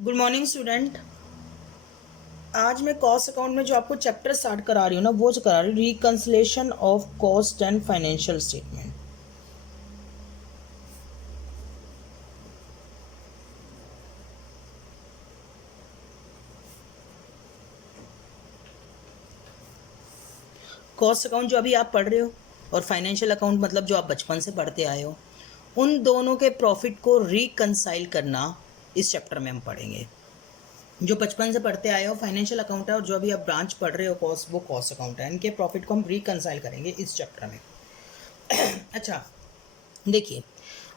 Good morning student. आज मैं cost account में जो आपको चैप्टर स्टार्ट करा रही हूँ ना, वो जो करा रही हूँ reconciliation of cost and financial statement. Cost account जो अभी आप पढ़ रहे हो और फाइनेंशियल अकाउंट मतलब जो आप बचपन से पढ़ते आए हो, उन दोनों के प्रॉफिट को रिकंसाइल करना इस चैप्टर में हम पढ़ेंगे। जो बचपन से पढ़ते आए हो फाइनेंशियल अकाउंट है, और जो अभी आप ब्रांच पढ़ रहे हो कॉस्ट, वो कॉस्ट अकाउंट है। इनके प्रॉफिट को हम रिकंसाइल करेंगे इस चैप्टर में। अच्छा, देखिए,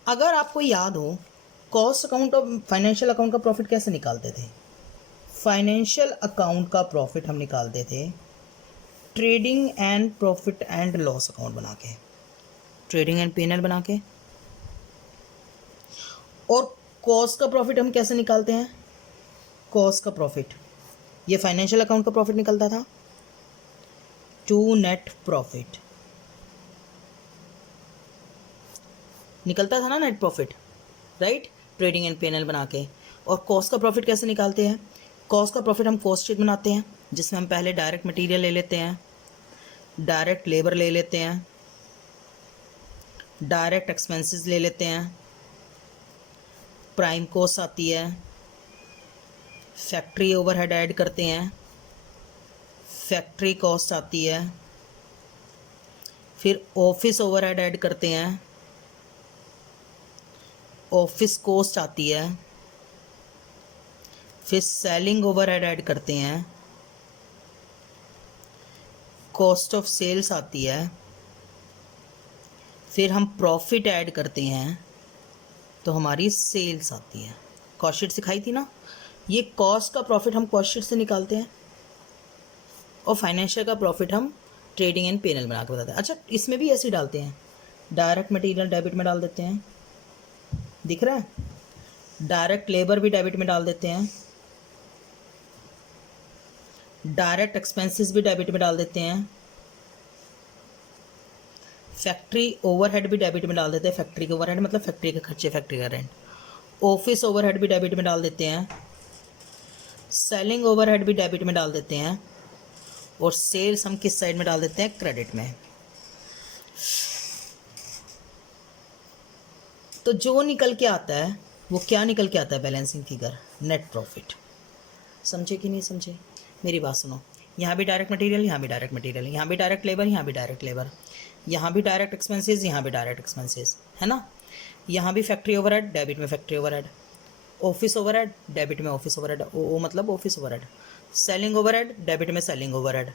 अगर आपको याद हो कॉस्ट अकाउंट और फाइनेंशियल अकाउंट का प्रॉफिट कैसे निकालते थे। फाइनेंशियल अकाउंट का प्रॉफिट हम निकालते थे trading and profit and loss account बना के, ट्रेडिंग एंड पीएनएल बना के। और कॉस्ट का प्रॉफिट हम कैसे निकालते हैं। कॉस्ट का प्रॉफिट, ये फाइनेंशियल अकाउंट का प्रॉफिट निकलता था टू नेट प्रॉफिट, निकलता था ना net profit, right, trading and PNL बना के। और कॉस्ट का प्रॉफिट कैसे निकालते हैं। कॉस्ट का प्रॉफिट हम कॉस्ट शीट बनाते हैं, जिसमें हम पहले डायरेक्ट मटेरियल ले लेते हैं, डायरेक्ट लेबर ले लेते हैं, डायरेक्ट एक्सपेंसेस ले लेते हैं, प्राइम कॉस्ट आती है, फैक्ट्री ओवरहेड ऐड करते हैं, फैक्ट्री कॉस्ट आती है, फिर ऑफिस ओवरहेड ऐड करते हैं, ऑफिस कॉस्ट आती है, फिर सेलिंग ओवरहेड ऐड करते हैं, कॉस्ट ऑफ सेल्स आती है, फिर हम प्रॉफिट ऐड करते हैं तो हमारी सेल्स आती है। कॉस्ट शीट सिखाई थी ना, ये कॉस्ट का प्रॉफिट हम कॉस्ट शीट से निकालते हैं और फाइनेंशियल का प्रॉफिट हम ट्रेडिंग एंड पीएनएल बना के बताते हैं। अच्छा, इसमें भी ऐसे ही डालते हैं, डायरेक्ट मटेरियल डेबिट में डाल देते हैं, दिख रहा है, डायरेक्ट लेबर भी डेबिट में डाल देते हैं, डायरेक्ट एक्सपेंसेस भी डेबिट में डाल देते हैं, फैक्ट्री ओवरहेड भी डेबिट में डाल देते हैं, फैक्ट्री के ओवरहेड मतलब फैक्ट्री के खर्चे, फैक्ट्री का रेंट, ऑफिस ओवरहेड भी डेबिट में डाल देते हैं, सेलिंग ओवरहेड भी डेबिट में डाल देते हैं, और सेल्स हम किस साइड में डाल देते हैं, क्रेडिट में। तो जो निकल के आता है वो क्या निकल के आता है, बैलेंसिंग फिगर, नेट प्रॉफिट। समझे कि नहीं समझे, मेरी बात सुनो। यहाँ भी डायरेक्ट मटेरियल, यहाँ भी डायरेक्ट मटेरियल, यहाँ भी डायरेक्ट लेबर, यहाँ भी डायरेक्ट लेबर, यहाँ भी डायरेक्ट एक्सपेंसेस, यहाँ भी डायरेक्ट एक्सपेंसेस, है ना। यहाँ भी फैक्ट्री ओवरहेड, डेबिट में factory overhead, office overhead, debit में ऑफिस ओवरहेड, ओ मतलब office overhead, selling overhead, debit में सेलिंग ओवरहेड,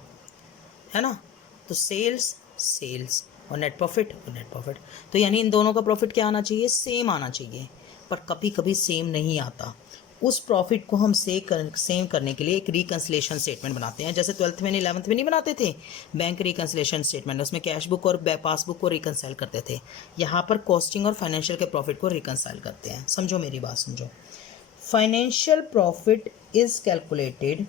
है ना। तो सेल्स सेल्स और नेट प्रॉफिट और नेट प्रॉफिट। तो यानी इन दोनों का प्रॉफिट क्या आना चाहिए, सेम आना चाहिए। पर कभी कभी सेम नहीं आता। उस प्रॉफिट को हम सेम करने के लिए एक रिकंसिलेशन स्टेटमेंट बनाते हैं, जैसे 12th में 11th में नहीं बनाते थे बैंक रिकंसिलेशन स्टेटमेंट, उसमें कैश बुक और पासबुक को रिकंसाइल करते थे। यहाँ पर कॉस्टिंग और फाइनेंशियल के प्रॉफिट को रिकंसाइल करते हैं। समझो मेरी बात, समझो। Financial profit is calculated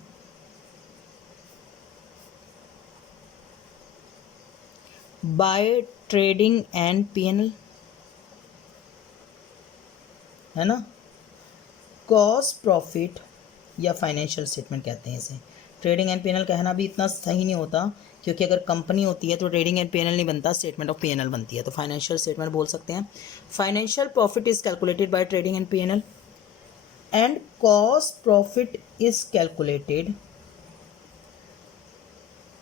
by trading and PNL, है ना। कॉस्ट प्रॉफिट या फाइनेंशियल स्टेटमेंट कहते हैं इसे। ट्रेडिंग एंड पीएनएल कहना भी इतना सही नहीं होता, क्योंकि अगर कंपनी होती है तो ट्रेडिंग एंड पीएनएल नहीं बनता, स्टेटमेंट ऑफ पीएनएल बनती है, तो फाइनेंशियल स्टेटमेंट बोल सकते हैं। Financial profit is calculated by trading and PNL and cost profit is calculated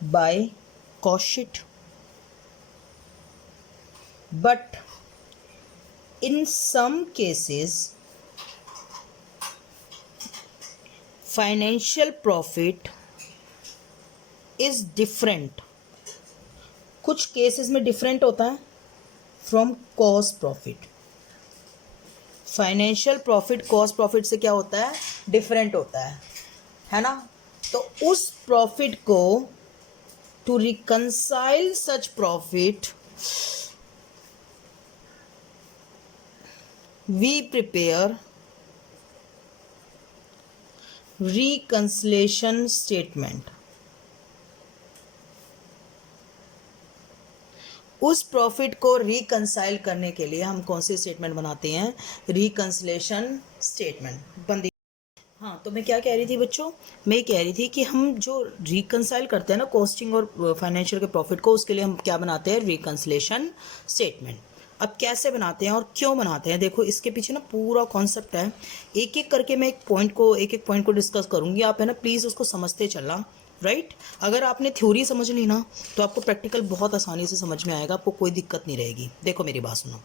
by cost sheet. But in some cases, financial profit is different. कुछ cases में डिफरेंट होता है from cost profit. Financial profit cost profit से क्या होता है, different होता है ना। तो उस प्रॉफिट को, to reconcile such profit, we prepare reconciliation statement। उस प्रॉफिट को रिकंसाइल करने के लिए हम कौन सी स्टेटमेंट बनाते हैं, रिकंसिलेशन स्टेटमेंट। बंदी हाँ, तो मैं क्या कह रही थी बच्चों, मैं ये कह रही थी कि हम जो रिकंसाइल करते हैं ना कॉस्टिंग और फाइनेंशियल के प्रॉफिट को, उसके लिए हम क्या बनाते हैं, रिकंसलेशन स्टेटमेंट। अब कैसे बनाते हैं और क्यों बनाते हैं, देखो इसके पीछे ना पूरा कॉन्सेप्ट है। एक एक करके मैं एक एक पॉइंट को डिस्कस करूंगी, आप है ना प्लीज़ उसको समझते चलना, राइट। अगर आपने थ्योरी समझ ली ना तो आपको प्रैक्टिकल बहुत आसानी से समझ में आएगा, आपको कोई दिक्कत नहीं रहेगी। देखो मेरी बात सुनो,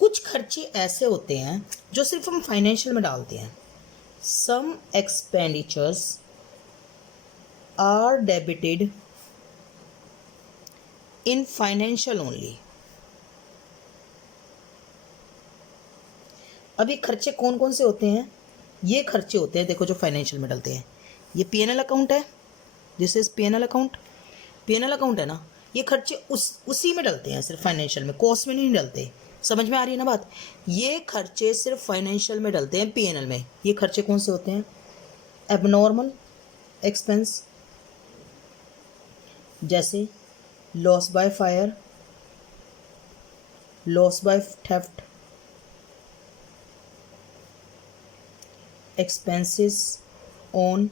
कुछ खर्चे ऐसे होते हैं जो सिर्फ हम फाइनेंशियल में डालते हैं। Some expenditures are debited in financial only. अब ये खर्चे कौन कौन से होते हैं, ये खर्चे होते हैं देखो जो फाइनेंशियल में डलते हैं। ये पीएनएल अकाउंट है, this is PNL account, PNL account है ना, ये खर्चे उसी में डलते हैं, सिर्फ फाइनेंशियल में, कॉस्ट में नहीं डलते। समझ में आ रही है ना बात, ये खर्चे सिर्फ फाइनेंशियल में डलते हैं, पीएनएल में। ये खर्चे कौन से होते हैं, एबनॉर्मल एक्सपेंस, जैसे loss by fire, loss by theft, expenses on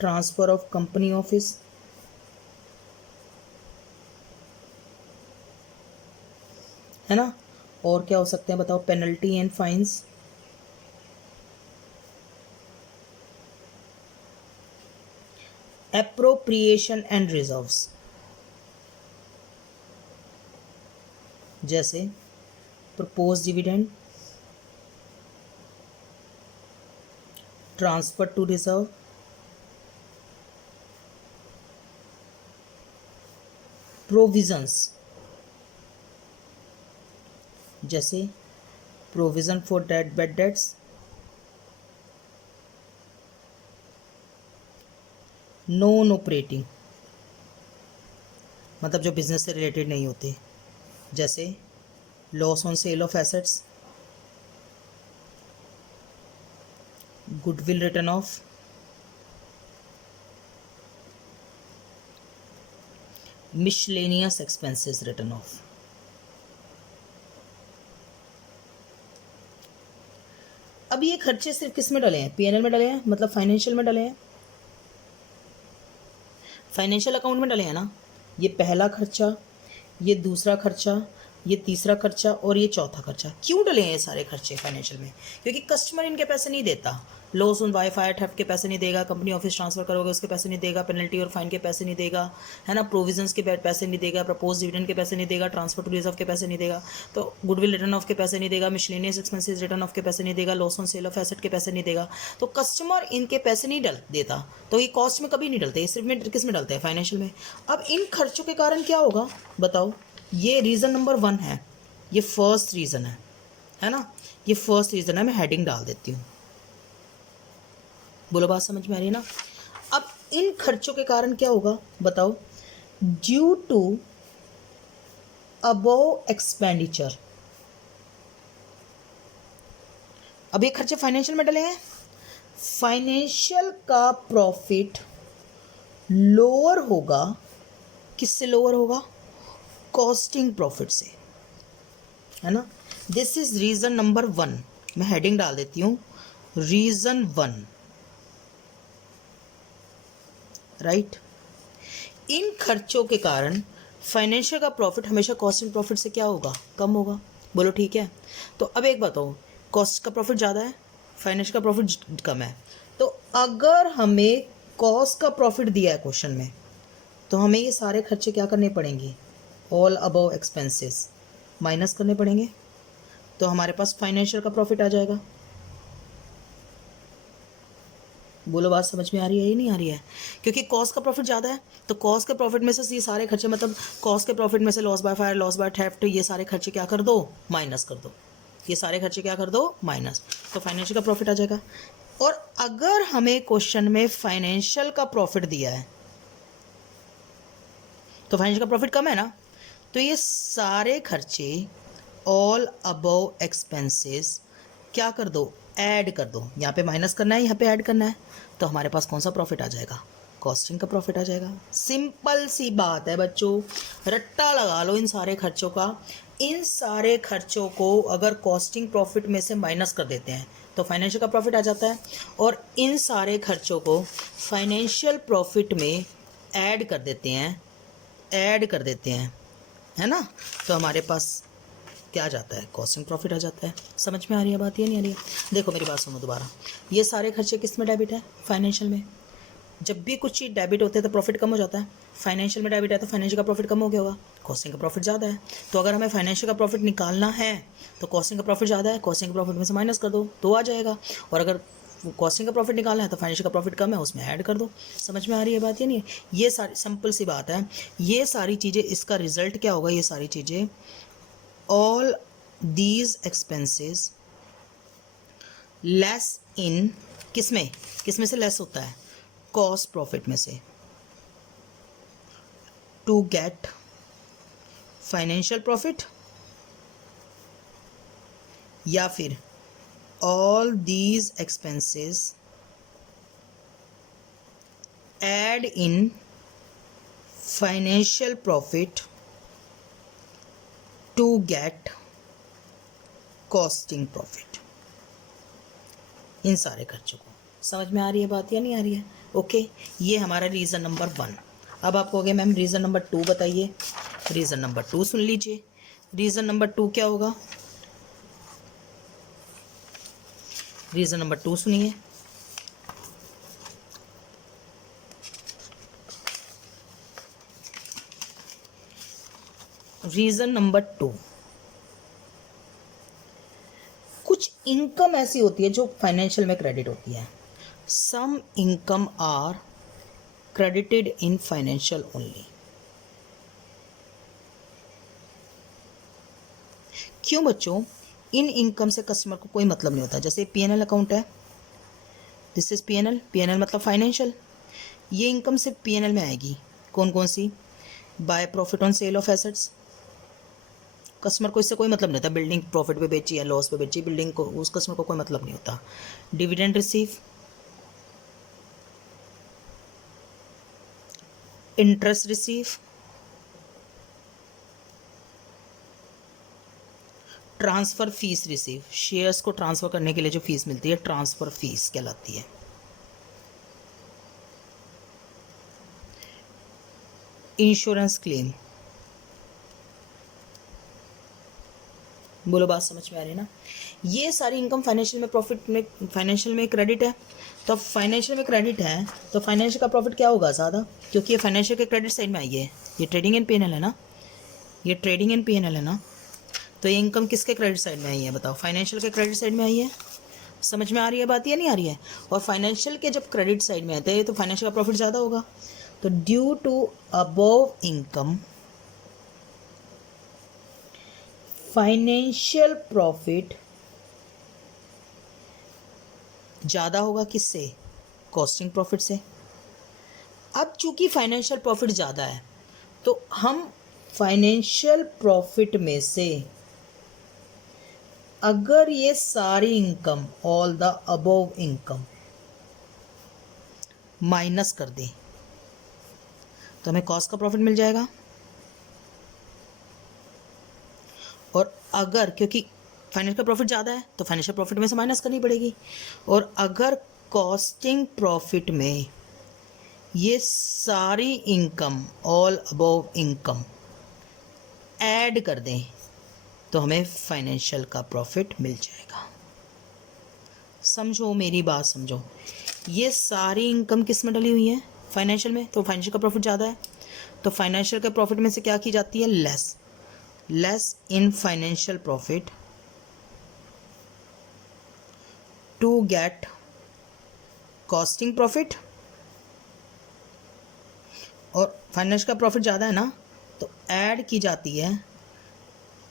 transfer of company office, है ना। और क्या हो सकते हैं बताओ, penalty and fines, appropriation and reserves, जैसे propose dividend, transfer to reserve, provisions, जैसे provision for debt bad debts, non operating मतलब जो बिजनेस से रिलेटेड नहीं होते, जैसे loss on sale of assets, goodwill written off, miscellaneous expenses written off. अब ये खर्चे सिर्फ किस में डले हैं, पीएनएल में डले हैं, मतलब फाइनेंशियल में डले हैं, फाइनेंशियल अकाउंट में डले हैं ना। ये पहला खर्चा, ये दूसरा खर्चा, ये तीसरा खर्चा और ये चौथा खर्चा। क्यों डले हैं ये सारे खर्चे फाइनेंशियल में, क्योंकि कस्टमर इनके पैसे नहीं देता। लॉस ऑन वाईफाई थेफ्ट के पैसे नहीं देगा, कंपनी ऑफिस ट्रांसफर करोगे उसके पैसे नहीं देगा, पेनल्टी और फाइन के पैसे नहीं देगा, है ना, प्रोविजंस के पैसे नहीं देगा, प्रपोज डिविडेंड के पैसे नहीं देगा, ट्रांसफर टू रिजर्व के पैसे नहीं देगा, तो गुडविल रिटर्न ऑफ के पैसे नहीं देगा, मिसलेनियस एक्सपेंसेस रिटर्न ऑफ के पैसे नहीं देगा, loss on sale of asset के पैसे नहीं देगा। तो कस्टमर इनके पैसे नहीं देता, तो ये कॉस्ट में कभी नहीं डलते, ये सिर्फ में किस में डलते हैं, फाइनेंशियल में। अब इन खर्चों के कारण क्या होगा बताओ, ये रीज़न नंबर 1 है, ये फर्स्ट रीज़न है ना, ये फर्स्ट रीज़न है। मैं हेडिंग डाल देती हूँ, बोलो बात समझ में आ रही है ना। अब इन खर्चों के कारण क्या होगा बताओ, ड्यू टू अबव एक्सपेंडिचर। अब ये खर्चे फाइनेंशियल में डले हैं, फाइनेंशियल का प्रॉफिट लोअर होगा, किससे लोअर होगा, कॉस्टिंग प्रॉफिट से, है ना। दिस इज रीजन नंबर 1, मैं हेडिंग डाल देती हूँ, रीजन 1, राइट। इन खर्चों के कारण फाइनेंशियल का प्रॉफिट हमेशा कॉस्टिंग प्रॉफिट से क्या होगा, कम होगा, बोलो ठीक है। तो अब एक बताओ, कॉस्ट का प्रॉफिट ज़्यादा है, फाइनेंशियल का प्रॉफिट कम है, तो अगर हमें कॉस्ट का प्रॉफिट दिया है क्वेश्चन में, तो हमें ये सारे खर्चे क्या करने पड़ेंगे, ऑल अबव एक्सपेंसेस माइनस करने पड़ेंगे, तो हमारे पास फाइनेंशियल का प्रॉफिट आ जाएगा। बोलो बात समझ में आ रही है या नहीं आ रही है, क्योंकि कॉस्ट का प्रॉफिट ज़्यादा है, तो कॉस्ट के प्रॉफिट में से ये सारे खर्चे, मतलब कॉस्ट के प्रॉफिट में से loss by fire, loss by theft, ये सारे खर्चे क्या कर दो, माइनस कर दो, ये सारे खर्चे क्या कर दो, माइनस, तो फाइनेंशियल का प्रॉफिट आ जाएगा। और अगर हमें क्वेश्चन में फाइनेंशियल का प्रॉफिट दिया है, तो फाइनेंशियल का प्रॉफिट कम है ना, तो ये सारे खर्चे ऑल अबव एक्सपेंसेस क्या कर दो, ऐड कर दो। यहाँ पे माइनस करना है, यहाँ पे ऐड करना है, तो हमारे पास कौन सा प्रॉफिट आ जाएगा, कॉस्टिंग का प्रॉफिट आ जाएगा। सिंपल सी बात है बच्चों, रट्टा लगा लो इन सारे खर्चों का, इन सारे खर्चों को अगर कॉस्टिंग प्रॉफिट में से माइनस कर देते हैं तो फाइनेंशियल का प्रॉफिट आ जाता है, और इन सारे खर्चों को फाइनेंशियल प्रॉफिट में ऐड कर देते हैं, है ना, तो हमारे पास क्या आ जाता है, कॉस्टिंग प्रॉफिट आ जाता है। समझ में आ रही है बात या नहीं आ रही है? देखो मेरी बात सुनो दोबारा, ये सारे खर्चे किस में डेबिट है, फाइनेंशियल में। जब भी कुछ चीज़ डेबिट होते हैं तो प्रॉफिट कम हो जाता है। फाइनेंशियल में डेबिट है तो फाइनेंशियल का प्रॉफिट कम हो गया होगा, कॉस्टिंग का प्रॉफिट ज़्यादा है। तो अगर हमें फाइनेंशियल का प्रॉफिट निकालना है तो कॉस्टिंग का प्रॉफिट ज़्यादा है, कॉस्टिंग का प्रॉफिट में से माइनस कर दो तो आ जाएगा, और अगर कॉस्टिंग का प्रॉफिट निकालना है तो फाइनेंशियल का प्रॉफिट कम है, उसमें ऐड कर दो। समझ में आ रही है बात या नहीं है? ये सारी सिंपल सी बात है। ये सारी चीज़ें, इसका रिजल्ट क्या होगा, ये सारी चीज़ें, all these expenses less in, किसमें से लेस होता है, कॉस्ट प्रॉफिट में से, टू गेट फाइनेंशियल प्रॉफिट, या फिर all these expenses add in financial profit to get costing profit. इन सारे खर्चों को, समझ में आ रही है बात या नहीं आ रही है? ओके, ये हमारा रीज़न नंबर 1। अब आप कहोगे मैम रीज़न नंबर 2 बताइए। रीज़न नंबर 2 सुन लीजिए। रीज़न नंबर 2 क्या होगा, रीज़न नंबर 2 सुनिए। रीज़न नंबर 2, कुछ इनकम ऐसी होती है जो फाइनेंशियल में क्रेडिट होती है। Some income are credited in financial only. क्यों बच्चों? इन इनकम से कस्टमर को कोई मतलब नहीं होता। जैसे पीएनएल अकाउंट है, दिस इज पीएनएल, पीएनएल मतलब फाइनेंशियल। ये इनकम सिर्फ पीएनएल में आएगी। कौन कौन सी? By profit on sale of assets, customer को इससे कोई मतलब नहीं होता। बिल्डिंग प्रॉफिट पे बेची या लॉस पे बेची, बिल्डिंग को उस कस्टमर को कोई मतलब नहीं होता। Dividend receive, interest receive, transfer fees receive, shares को ट्रांसफ़र करने के लिए जो फीस मिलती है ट्रांसफ़र फीस कहलाती है। Insurance claim. बोलो बात समझ में आ रही है ना? ये सारी इनकम फाइनेंशियल में प्रॉफिट में, फाइनेंशियल में क्रेडिट है। तो फाइनेंशियल में क्रेडिट है तो फाइनेंशियल का प्रॉफिट क्या होगा, ज़्यादा, क्योंकि ये फाइनेंशियल के क्रेडिट साइड में आई है। ये ट्रेडिंग एंड पीएनएल है ना, ये ट्रेडिंग एंड पीएनएल है ना, तो ये इनकम किसके क्रेडिट साइड में आई है बताओ? फाइनेंशियल के क्रेडिट साइड में आई है। समझ में आ रही है बात या नहीं आ रही है? और फाइनेंशियल के जब क्रेडिट साइड में आते हैं तो फाइनेंशियल का प्रॉफिट ज़्यादा होगा। तो due to above income, financial profit ज़्यादा होगा किससे? कॉस्टिंग प्रॉफिट से। अब चूंकि फाइनेंशियल प्रॉफिट ज़्यादा है तो हम फाइनेंशियल प्रॉफिट में से अगर ये सारी income, all the above income minus कर दें तो हमें कॉस्ट का प्रॉफिट मिल जाएगा। और अगर, क्योंकि फाइनेंशियल का प्रॉफिट ज़्यादा है तो फाइनेंशियल प्रॉफिट में से माइनस करनी पड़ेगी, और अगर कॉस्टिंग प्रॉफिट में ये सारी income, all above income add कर दें तो हमें फाइनेंशियल का प्रॉफिट मिल जाएगा। समझो मेरी बात, समझो। ये सारी इनकम किस में डली हुई है? फाइनेंशियल में। तो फाइनेंशियल का प्रॉफिट ज़्यादा है तो फाइनेंशियल के प्रॉफिट में से क्या की जाती है? Less in financial profit to get costing profit. और फाइनेंशियल का प्रॉफिट ज़्यादा है ना, तो ऐड की जाती है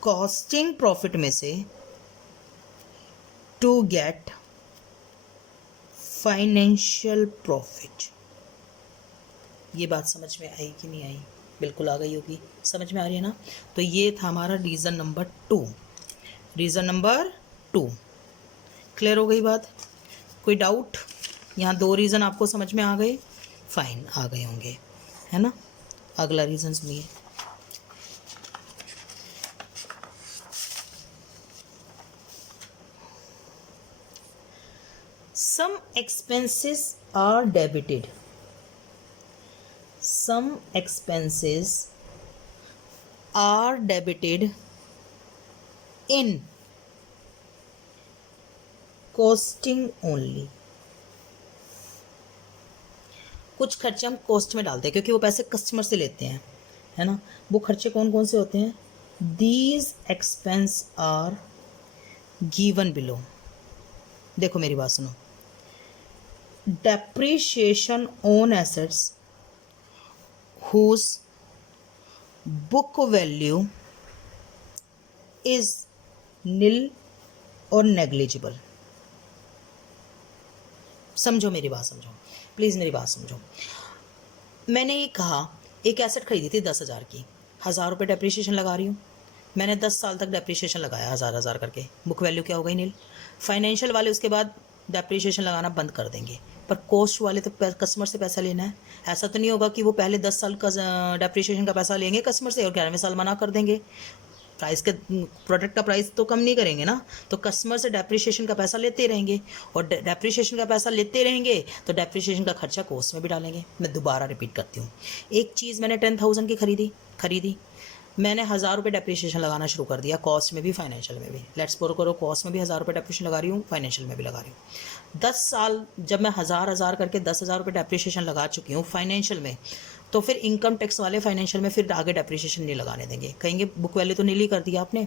कॉस्टिंग प्रॉफिट में से टू गेट फाइनेंशियल प्रॉफिट। ये बात समझ में आई कि नहीं आई? बिल्कुल आ गई होगी, समझ में आ रही है ना? तो ये था हमारा reason number 2। Reason number 2 clear हो गई बात? कोई डाउट? यहाँ 2 रीज़न आपको समझ में आ गए? फाइन, आ गए होंगे, है ना? अगला रीज़न सुनिए। some expenses are debited, some expenses are debited in costing only. कुछ खर्चे हम कॉस्ट में डालते हैं क्योंकि वो पैसे कस्टमर से लेते हैं, है ना। वो खर्चे कौन कौन से होते हैं? These expense are given below. देखो मेरी बात सुनो, depreciation on assets whose book value is nil और नेग्लिजिबल। समझो मेरी बात, समझो प्लीज़ मेरी बात समझो। मैंने ये कहा एक एसेट खरीदी थी 10,000 की, 1,000 रुपये डेप्रीशिएशन लगा रही हूँ, मैंने 10 साल तक डेप्रीशिएशन लगाया 1,000 करके, बुक वैल्यू क्या हो गई? नील। फाइनेंशियल वाले उसके बाद डेप्रीशिएशन लगाना बंद कर देंगे, पर कॉस्ट वाले तो कस्टमर से पैसा लेना है। ऐसा तो नहीं होगा कि वो पहले 10 साल का डेप्रीशिएशन का पैसा लेंगे कस्टमर से और 11वें साल मना कर देंगे। प्राइस के प्रोडक्ट का प्राइस तो कम नहीं करेंगे ना, तो कस्टमर से डेप्रीशिएशन का पैसा लेते रहेंगे और डेप्रीशिएशन का पैसा लेते रहेंगे तो डेप्रीशिएशन का खर्चा कॉस्ट में भी डालेंगे। मैं दोबारा रिपीट करती हूँ, एक चीज़ मैंने 10,000 की खरीदी, मैंने 1,000 रुपये डेप्रीशिएशन लगाना शुरू कर दिया, कॉस्ट में भी फाइनेंशियल में भी। लेट्स सपोज करो कॉस्ट में भी 1,000 रुपये डेप्रीशिएशन लगा रही हूँ, फाइनेंशियल में भी लगा रही हूँ। 10 साल जब मैं 1,000 करके 10,000 रुपये डेप्रीशिएशन लगा चुकी हूँ फाइनेंशियल में, तो फिर इनकम टैक्स वाले फाइनेंशियल में फिर आगे डेप्रीशिएशन नहीं लगाने देंगे। कहेंगे बुक वैल्यू तो नील ही कर दिया आपने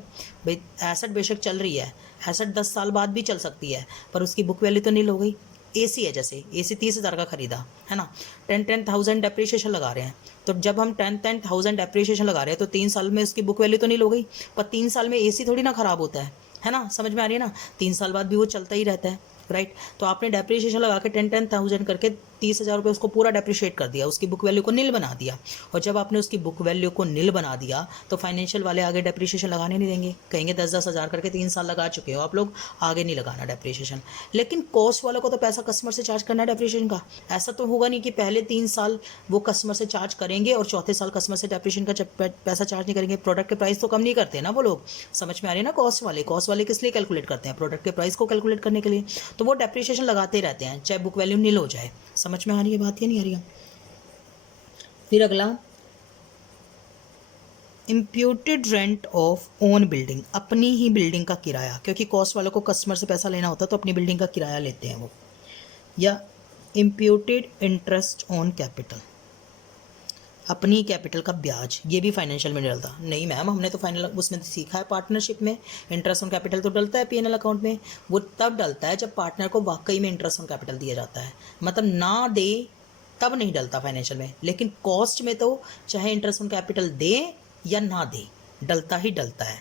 भाई, एसेट बेशक चल रही है, एसेट 10 साल बाद भी चल सकती है, पर उसकी बुक वैल्यू तो नील हो गई। एसी है, जैसे एसी 30,000 का खरीदा है ना, 10,000 डेप्रीशिएशन लगा रहे हैं, तो जब हम 10,000 डेप्रीशिएशन लगा रहे हैं तो 3 साल में उसकी बुक वैल्यू तो नील हो गई, पर 3 साल में एसी थोड़ी ना ख़राब होता है ना। समझ में आ रही है ना, 3 साल बाद भी वो चलता ही रहता है, राइट। तो आपने डेप्रीशिएशन लगा के 10,000 करके 30,000 रुपये उसको पूरा डेप्रीशिएट कर दिया, उसकी बुक वैल्यू को नील बना दिया। और जब आपने उसकी बुक वैल्यू को नील बना दिया तो फाइनेंशियल वाले आगे डेप्रीशिएशन लगाने नहीं देंगे, कहेंगे 10,000 करके 3 साल लगा चुके हो आप लोग, आगे नहीं लगाना डेप्रीशिएशन। लेकिन कॉस्ट वालों को तो पैसा कस्टमर से चार्ज करना है डेप्रीशिएशन का। ऐसा तो होगा नहीं कि पहले 3 साल वो कस्टमर से चार्ज करेंगे और चौथे साल कस्टमर से डेप्रीशिएशन का पैसा चार्ज नहीं करेंगे। प्रोडक्ट के प्राइस तो कम नहीं करते ना वो लोग, समझ में आ रही है ना। कॉस्ट वाले किस लिए कैलकुलेट करते हैं? प्रोडक्ट के प्राइस को कैलकुलेट करने के लिए, तो वो डेप्रीशिएशन लगाते रहते हैं चाहे बुक वैल्यू नील हो जाए। समझ में आ रही है बात या नहीं आ रही है? फिर अगला, imputed rent of own building, अपनी ही बिल्डिंग का किराया, क्योंकि कॉस्ट वालों को कस्टमर से पैसा लेना होता है तो अपनी बिल्डिंग का किराया लेते हैं वो। या इम्प्यूटेड इंटरेस्ट ऑन कैपिटल, अपनी कैपिटल का ब्याज, ये भी फाइनेंशियल में डलता नहीं मैम, हमने तो फाइनल उसमें तो सीखा है पार्टनरशिप में इंटरेस्ट ऑन कैपिटल तो डलता है पीएनएल अकाउंट में। वो तब डलता है जब पार्टनर को वाकई में इंटरेस्ट ऑन कैपिटल दिया जाता है, मतलब ना दे तब नहीं डलता फाइनेंशियल में। लेकिन कॉस्ट में तो चाहे इंटरेस्ट ऑन कैपिटल दे या ना दे, डलता ही डलता है।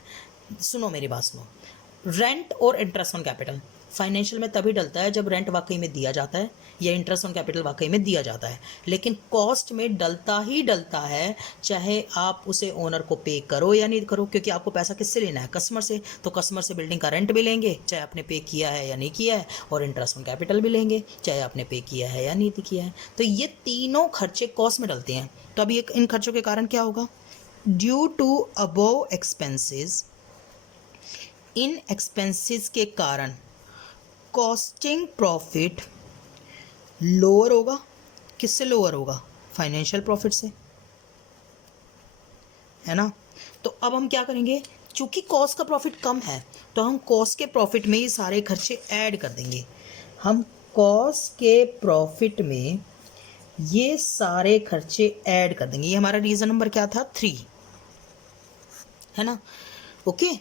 सुनो मेरी बात सुनो, रेंट और इंटरेस्ट ऑन कैपिटल फाइनेंशियल में तभी डलता है जब रेंट वाकई में दिया जाता है या इंटरेस्ट ऑन कैपिटल वाकई में दिया जाता है। लेकिन कॉस्ट में डलता ही डलता है, चाहे आप उसे ओनर को पे करो या नहीं करो, क्योंकि आपको पैसा किससे लेना है? कस्टमर से। तो कस्टमर से बिल्डिंग का रेंट भी लेंगे चाहे आपने पे किया है या नहीं किया है, और इंटरेस्ट ऑन कैपिटल भी लेंगे चाहे आपने पे किया है या नहीं किया है। तो ये तीनों खर्चे कॉस्ट में डलते हैं। तो अभी इन खर्चों के कारण क्या होगा? ड्यू टू अबव एक्सपेंसेस, इन एक्सपेंसेस के कारण कॉस्टिंग प्रॉफिट लोअर होगा। किससे लोअर होगा? फाइनेंशियल प्रॉफिट से, है ना। तो अब हम क्या करेंगे, चूंकि कॉस्ट का प्रॉफिट कम है तो हम कॉस्ट के प्रॉफिट में ही सारे खर्चे ऐड कर देंगे। हम कॉस्ट के प्रॉफिट में ये सारे खर्चे ऐड कर देंगे। ये हमारा रीज़न नंबर क्या था? 3, है ना। ओके,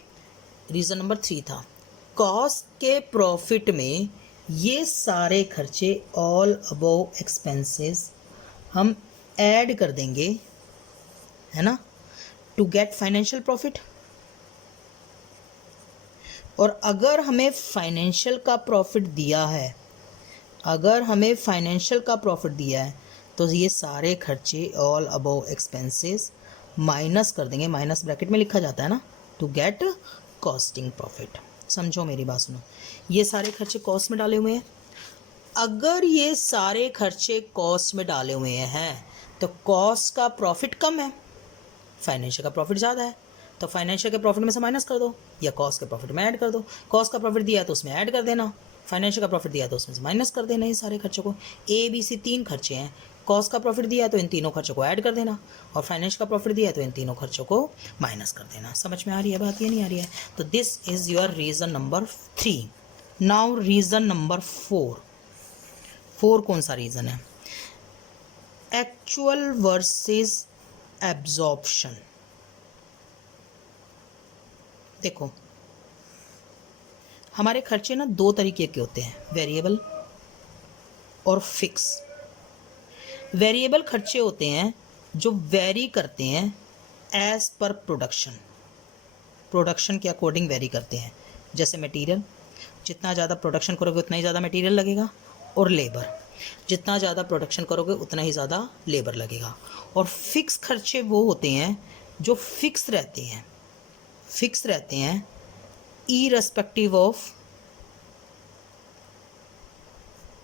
रीज़न नंबर 3 था कॉस्ट के प्रॉफिट में ये सारे खर्चे ऑल अबव एक्सपेंसेस हम ऐड कर देंगे, है ना, टू गेट फाइनेंशियल प्रॉफिट। और अगर हमें फाइनेंशियल का प्रॉफिट दिया है, अगर हमें फाइनेंशियल का प्रॉफिट दिया है तो ये सारे खर्चे ऑल अबव एक्सपेंसेस माइनस कर देंगे, माइनस ब्रैकेट में लिखा जाता है ना, टू गेट कॉस्टिंग प्रॉफिट। समझो मेरी बात सुनो, ये सारे खर्चे कॉस्ट में डाले हुए हैं। अगर ये सारे खर्चे कॉस्ट में डाले हुए हैं तो कॉस्ट का प्रॉफिट कम है, फाइनेंशियल का प्रॉफिट ज़्यादा है, तो फाइनेंशियल के प्रॉफिट में से माइनस कर दो या कॉस्ट के प्रॉफिट में ऐड कर दो। कॉस्ट का प्रॉफिट दिया है तो उसमें ऐड कर देना, फाइनेंशियल का प्रॉफिट दिया तो उसमें से माइनस कर देना ये सारे खर्चों को। ए बी सी 3 खर्चे हैं, कॉस्ट का प्रॉफिट दिया है तो इन तीनों खर्चों को ऐड कर देना, और फाइनेंस का प्रॉफिट दिया है तो इन तीनों खर्चों को माइनस कर देना। समझ में आ रही है बात या नहीं आ रही है? तो this is your reason number 3। Now reason number 4। 4 कौन सा रीजन है? Actual versus absorption. देखो हमारे खर्चे ना 2 तरीके के होते हैं, वेरिएबल और फिक्स। वेरिएबल खर्चे होते हैं जो वेरी करते हैं एज पर प्रोडक्शन, प्रोडक्शन के अकॉर्डिंग वेरी करते हैं। जैसे मटेरियल, जितना ज़्यादा प्रोडक्शन करोगे उतना ही ज़्यादा मटेरियल लगेगा, और लेबर, जितना ज़्यादा प्रोडक्शन करोगे उतना ही ज़्यादा लेबर लगेगा। और फिक्स खर्चे वो होते हैं जो फिक्स रहते हैं, फिक्स रहते हैं इररिस्पेक्टिव ऑफ,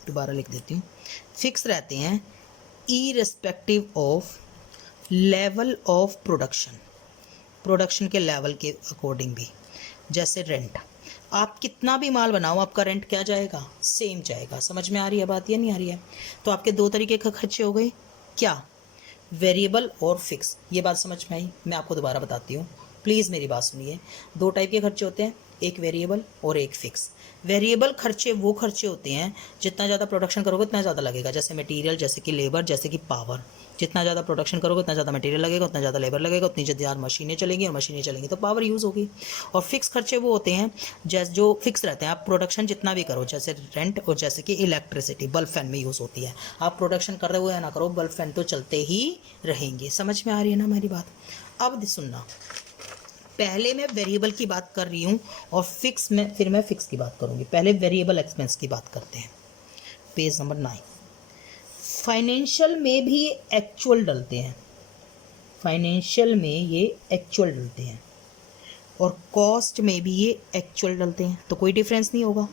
दोबारा लिख देती हूँ, फिक्स रहते हैं irrespective of level of production, production के लेवल के अकॉर्डिंग भी। जैसे रेंट, आप कितना भी माल बनाओ आपका रेंट क्या जाएगा? सेम जाएगा। समझ में आ रही है बात या नहीं आ रही है? तो आपके 2 तरीके के खर्चे हो गए, क्या? वेरिएबल और फिक्स। ये बात समझ में आई? मैं आपको दोबारा बताती हूँ, प्लीज़ मेरी बात सुनिए। 2 टाइप के खर्चे होते हैं, एक वेरिएबल और एक फिक्स। वेरिएबल खर्चे वो खर्चे होते हैं जितना ज़्यादा प्रोडक्शन करोगे उतना ज़्यादा लगेगा, जैसे मटेरियल, जैसे कि लेबर, जैसे कि पावर। जितना ज़्यादा प्रोडक्शन करोगे उतना ज़्यादा मटेरियल लगेगा, उतना ज़्यादा लेबर लगेगा, उतनी ज़्यादा मशीनें चलेंगी, और मशीनें चलेंगी तो पावर यूज़ होगी। और फिक्स खर्चे वो होते हैं जैसे जो फिक्स रहते हैं, आप प्रोडक्शन जितना भी करो, जैसे रेंट और जैसे कि इलेक्ट्रिसिटी, बल्ब फैन में यूज़ होती है। आप प्रोडक्शन कर रहे हो या ना करो, बल्ब फैन तो चलते ही रहेंगे। समझ में आ रही है ना मेरी बात? अब सुनना, पहले मैं वेरिएबल की बात कर रही हूँ और फिक्स में फिर मैं फिक्स की बात करूँगी। पहले वेरिएबल एक्सपेंस की बात करते हैं, पेज नंबर 9। फाइनेंशियल में भी एक्चुअल डलते हैं, फाइनेंशियल में ये एक्चुअल डलते हैं, और कॉस्ट में भी ये एक्चुअल डलते हैं, तो कोई डिफरेंस नहीं होगा।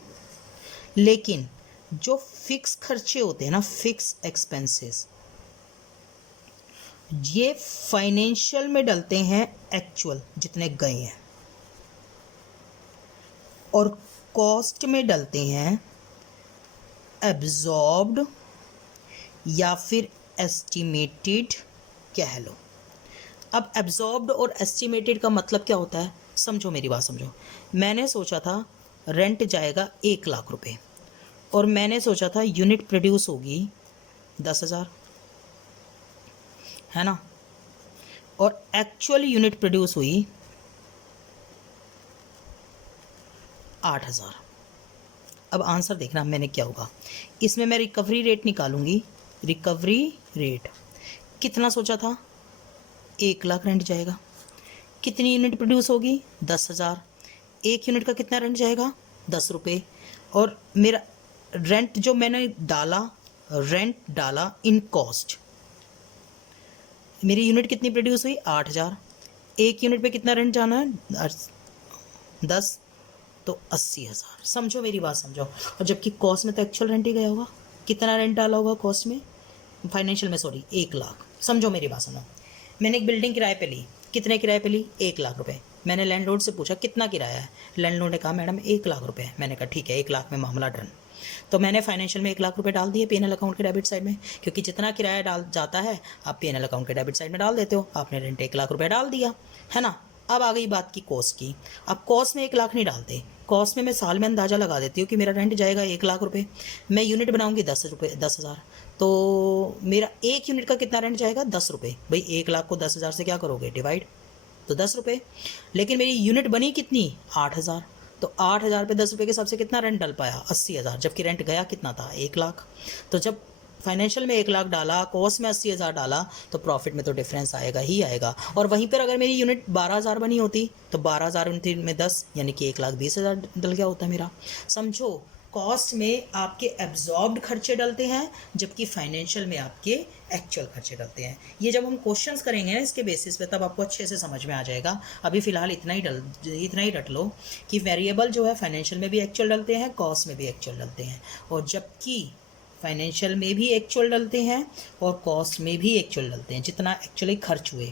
लेकिन जो फिक्स खर्चे होते हैं ना, फिक्स एक्सपेंसेस, ये फाइनेंशियल में डलते हैं एक्चुअल जितने गए हैं, और कॉस्ट में डलते हैं एब्जॉर्ब्ड या फिर एस्टिमेटेड कह लो। अब एब्जॉर्ब्ड और एस्टिमेटेड का मतलब क्या होता है? समझो मेरी बात समझो। मैंने सोचा था रेंट जाएगा 1 लाख रुपए, और मैंने सोचा था यूनिट प्रोड्यूस होगी 10,000, है ना, और एक्चुअल यूनिट प्रोड्यूस हुई 8,000। अब आंसर देखना मैंने क्या होगा। इसमें मैं रिकवरी रेट निकालूंगी। रिकवरी रेट कितना सोचा था? 1 लाख रेंट जाएगा। कितनी यूनिट प्रोड्यूस होगी? 10,000। 1 यूनिट का कितना रेंट जाएगा? 10 रुपये। और मेरा रेंट जो मैंने डाला, रेंट डाला इन कॉस्ट, मेरी यूनिट कितनी प्रोड्यूस हुई? 8,000। 1 यूनिट पे कितना रेंट जाना है? 10, तो 80,000। समझो मेरी बात समझो। और जबकि कॉस्ट में तो एक्चुअल रेंट ही गया होगा। कितना रेंट डाला होगा कॉस्ट में, फाइनेंशियल में, सॉरी, 1 लाख। समझो मेरी बात सुनो। मैंने एक बिल्डिंग किराए पे ली। कितने किराए पे ली? 1 लाख रुपए। मैंने लैंडलॉर्ड से पूछा कितना किराया है। लैंडलॉर्ड ने कहा मैडम 1 लाख रुपए। मैंने कहा ठीक है, 1 लाख में मामला डन। तो मैंने फाइनेंशियल में 1 लाख रुपए डाल दिए पीएनएल अकाउंट के डेबिट साइड में, क्योंकि जितना किराया डाल जाता है आप पीएनएल अकाउंट के डेबिट साइड में डाल देते हो। आपने रेंट 1 लाख रुपए डाल दिया, है ना। अब आ गई बात की कॉस्ट की। अब कॉस्ट में 1 लाख नहीं डालते, कॉस्ट में मैं साल में अंदाज़ा लगा देती हूँ कि मेरा रेंट जाएगा 1 लाख रुपए। मैं यूनिट बनाऊंगी 10,000, तो मेरा 1 यूनिट का कितना रेंट जाएगा? 10 रुपये। भाई 1 लाख को 10,000 से क्या करोगे? डिवाइड, तो 10 रुपये। लेकिन मेरी यूनिट बनी कितनी? 8,000। तो 8,000 पे 10 रुपये के हिसाब से कितना रेंट डल पाया? 80,000। जबकि रेंट गया कितना था? 1 लाख। तो जब फाइनेंशियल में 1 लाख डाला, कॉस्ट में 80,000 डाला, तो प्रॉफिट में तो डिफरेंस आएगा ही आएगा। और वहीं पर अगर मेरी यूनिट 12,000 बनी होती तो 12,000 में 10, यानी कि 1,20,000 डल गया होता मेरा। समझो, कॉस्ट में आपके एब्जॉर्ब्ड खर्चे डलते हैं, जबकि फाइनेंशियल में आपके एक्चुअल खर्चे डलते हैं। ये जब हम क्वेश्चंस करेंगे ना इसके बेसिस पे, तब आपको अच्छे से समझ में आ जाएगा। अभी फिलहाल इतना ही रट लो कि वेरिएबल जो है फाइनेंशियल में भी एक्चुअल डलते हैं, कॉस्ट में भी एक्चुअल डलते हैं, और जबकि फाइनेंशियल में भी एक्चुअल डलते हैं और कॉस्ट में भी एक्चुअल डलते हैं, जितना एक्चुअली खर्च हुए।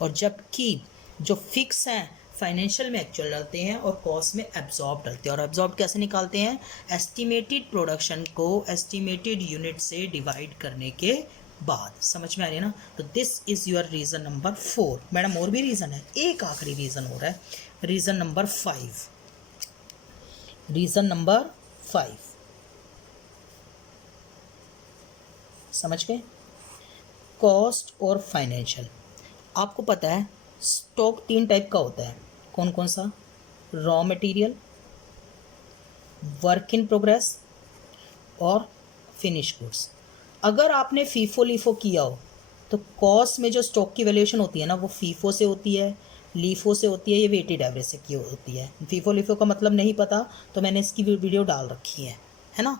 और जबकि जो फिक्स हैं फाइनेंशियल में एक्चुअल डालते हैं और कॉस्ट में एब्जॉर्ब डालते हैं। और एब्जॉर्ब कैसे निकालते हैं? एस्टिमेटेड प्रोडक्शन को एस्टिमेटेड यूनिट से डिवाइड करने के बाद। समझ में आ रही है ना? तो this is your reason number 4। Madam और भी रीजन है, एक आखिरी रीजन हो रहा है, रीजन नंबर 5। रीजन नंबर 5 समझ गए? कॉस्ट और फाइनेंशियल। आपको पता है स्टॉक 3 टाइप का होता है। कौन कौन सा? Raw material, work in progress और फिनिश गुड्स। अगर आपने फीफो लीफो किया हो तो कॉस्ट में जो स्टॉक की वैल्यूएशन होती है ना, वो फीफो से होती है, लीफो से होती है, ये वेटेड एवरेज से की होती है। फीफो लीफो का मतलब नहीं पता तो मैंने इसकी वीडियो डाल रखी है ना?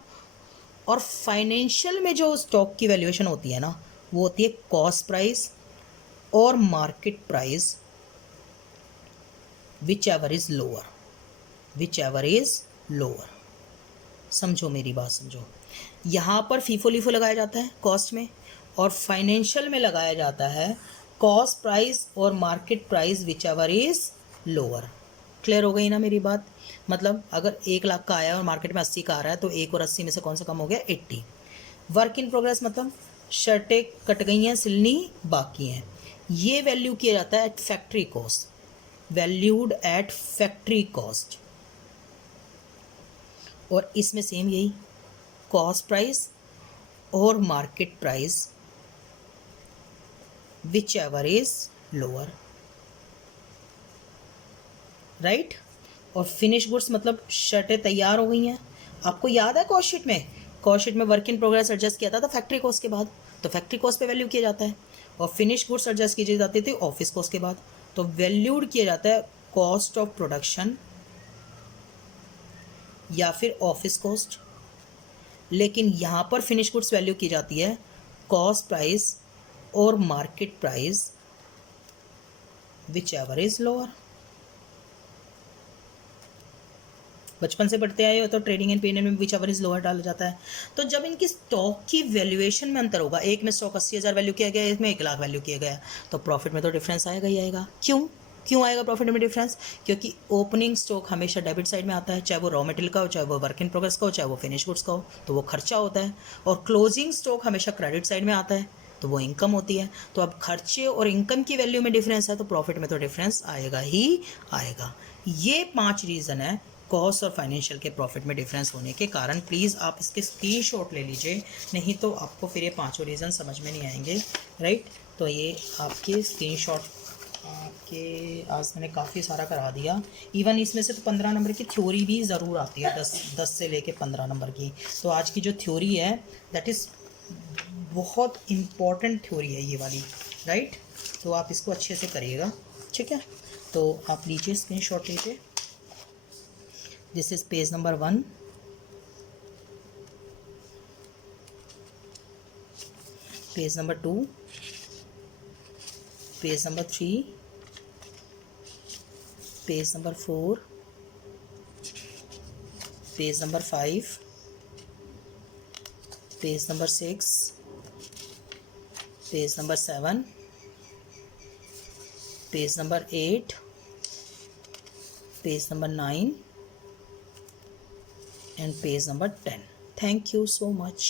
और फाइनेंशियल में जो स्टॉक की वैल्यूएशन होती है ना, वो होती है कॉस्ट प्राइस और market price, whichever is lower, which ever is lower. समझो मेरी बात, समझो। यहाँ पर फीफो लीफो लगाया जाता है कॉस्ट में, और फाइनेंशियल में लगाया जाता है कॉस्ट प्राइस और market price, whichever is lower. Clear हो गई ना मेरी बात? मतलब अगर 1 लाख का आया और मार्केट में 80 का आ रहा है तो 1 और 80 में से कौन सा कम हो गया? 80। वर्क इन प्रोग्रेस मतलब शर्टें कट गई हैं, सिलनी बाकी हैं। ये वैल्यू किया जाता है at factory cost, valued at factory cost. और इसमें सेम यही कॉस्ट प्राइस और market price, whichever is lower, right. और फिनिश गुड्स मतलब शर्टें तैयार हो गई हैं। आपको याद है कॉस्ट शीट में, कॉस्ट शीट में वर्क इन प्रोग्रेस एडजस्ट किया था फैक्ट्री कॉस्ट के बाद, तो फैक्ट्री कॉस्ट पे वैल्यू किया जाता है। और फिनिश गुड्स एडजस्ट की जाती थी ऑफिस कॉस्ट के बाद, तो वैल्यूड किया जाता है कॉस्ट ऑफ प्रोडक्शन या फिर ऑफिस कॉस्ट। लेकिन यहाँ पर फिनिश गुड्स वैल्यू की जाती है कॉस्ट प्राइस और market price, whichever is lower. बचपन से पढ़ते आए हो तो ट्रेडिंग एंड P&L में विच एवर इज लोअर डाला जाता है। तो जब इनकी स्टॉक की वैल्यूएशन में अंतर होगा, एक में स्टॉक 80,000 वैल्यू किया गया, एक में 1 लाख वैल्यू किया गया, तो प्रॉफिट में तो डिफरेंस आएगा ही आएगा। क्यों आएगा प्रॉफिट में डिफरेंस? क्योंकि ओपनिंग स्टॉक हमेशा डेबिट साइड में आता है, चाहे वो रॉ मटेरियल का हो, चाहे वो वर्क इन प्रोग्रेस का हो, चाहे वो फिनिश गुड्स का हो, तो वो खर्चा होता है। और क्लोजिंग स्टॉक हमेशा क्रेडिट साइड में आता है, तो वो इनकम होती है। तो अब खर्चे और इनकम की वैल्यू में डिफरेंस है तो प्रॉफिट में तो डिफरेंस आएगा ही आएगा। ये 5 रीज़न है कॉस्ट और फाइनेंशियल के प्रॉफिट में डिफरेंस होने के कारण। प्लीज़ आप इसके स्क्रीनशॉट ले लीजिए, नहीं तो आपको फिर ये 5 रीज़न समझ में नहीं आएंगे, राइट। तो ये आपके स्क्रीनशॉट आपके, आज मैंने काफ़ी सारा करा दिया। इवन इसमें से तो 15 नंबर की थ्योरी भी ज़रूर आती है, 10 से लेके 15 नंबर की। तो आज की जो थ्योरी है दैट इज़ बहुत इम्पॉर्टेंट थ्योरी है ये वाली, राइट। तो आप इसको अच्छे से करिएगा, ठीक है। तो आप लीजिए स्क्रीनशॉट लीजिए। This is page number 1, page number 2, page number 3, page number 4, page number 5, page number 6, page number 7, page number 8, page number 9 and page number 10. Thank you so much.